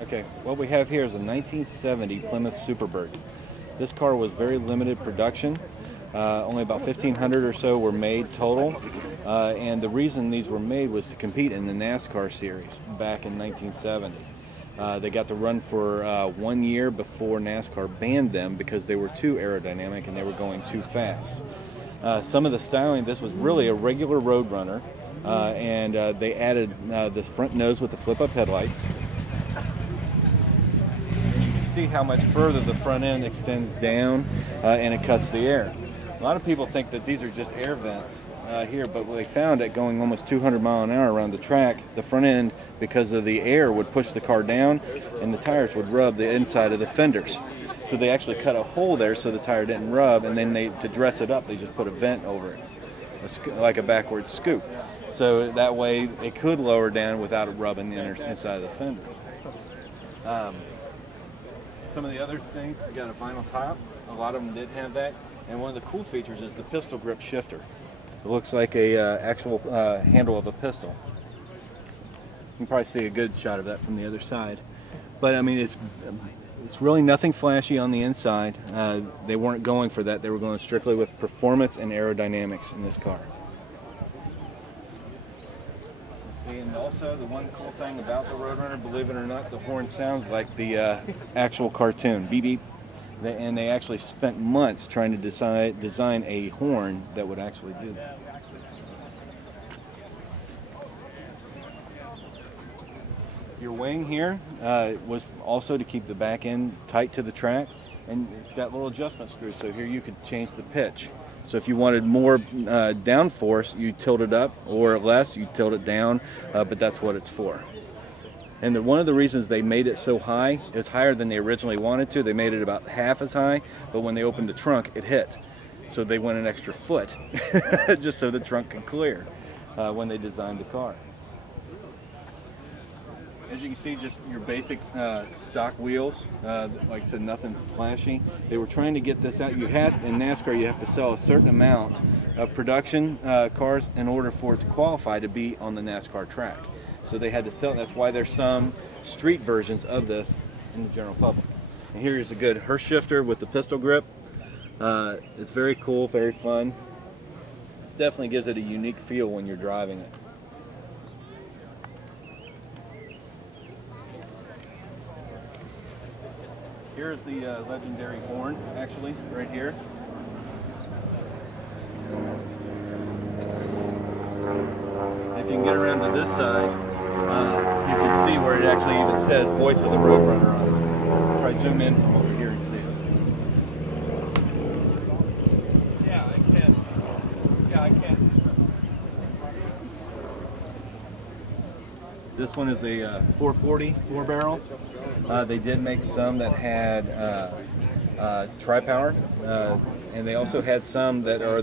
Okay, what we have here is a 1970 Plymouth Superbird. This car was very limited production. Only about 1,500 or so were made total. And the reason these were made was to compete in the NASCAR series back in 1970. They got to run for 1 year before NASCAR banned them because they were too aerodynamic and they were going too fast. Some of the styling, this was really a regular Roadrunner, and they added this front nose with the flip-up headlights. You can see how much further the front end extends down and it cuts the air. A lot of people think that these are just air vents here, but they found at going almost 200 miles an hour around the track, the front end, because of the air, would push the car down and the tires would rub the inside of the fenders. So they actually cut a hole there so the tire didn't rub, and then to dress it up, they just put a vent over it, like a backward scoop. So that way it could lower down without it rubbing the inside of the fender. Some of the other things, we got a vinyl top. A lot of them did have that. And one of the cool features is the pistol grip shifter. It looks like a actual handle of a pistol. You can probably see a good shot of that from the other side. But I mean, it's really nothing flashy on the inside. They weren't going for that. They were going strictly with performance and aerodynamics in this car. See, and also the one cool thing about the Roadrunner, believe it or not, the horn sounds like the actual cartoon. Beep beep. And they actually spent months trying to design a horn that would actually do that. Your wing here was also to keep the back end tight to the track, and it's got little adjustment screws, so here you could change the pitch. So if you wanted more downforce, you tilt it up, or less, you tilt it down, but that's what it's for. And one of the reasons they made it so high, it's higher than they originally wanted to. They made it about half as high, but when they opened the trunk, it hit. So they went an extra foot, just so the trunk could clear when they designed the car. As you can see, just your basic stock wheels, like I said, nothing flashy. They were trying to get this out. In NASCAR, you have to sell a certain amount of production cars in order for it to qualify to be on the NASCAR track. So they had to sell. That's why there's some street versions of this in the general public. And here's a good Hurst shifter with the pistol grip. It's very cool, very fun. It definitely gives it a unique feel when you're driving it. Here's the legendary horn, actually, right here. If you can get around to this side, you can see where it actually even says Voice of the Roadrunner on it. Try zoom in from over here and see it. Yeah, I can. Yeah, I can. This one is a 440 4-barrel. They did make some that had tri-power, and they also had some that are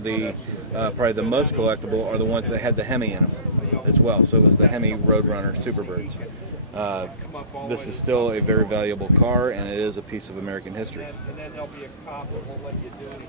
probably the most collectible are the ones that had the Hemi in them as well. So it was the Hemi Roadrunner Superbirds. This is still a very valuable car, and it is a piece of American history. And then there'll be a cop that won't let you do anything.